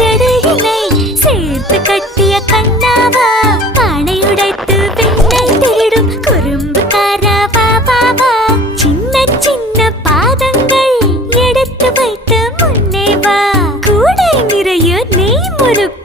ஜடையினை சேர்த்து கட்டிய கண்ணாவா, பானை உடைத்து பெண்ணை திருடும் குறும்புக்காரா வா வா வா. சின்ன சின்ன பாதங்கள் எடுத்து வைத்து முன்னே வா, கூடை நிறைய நெய் முறுக்கு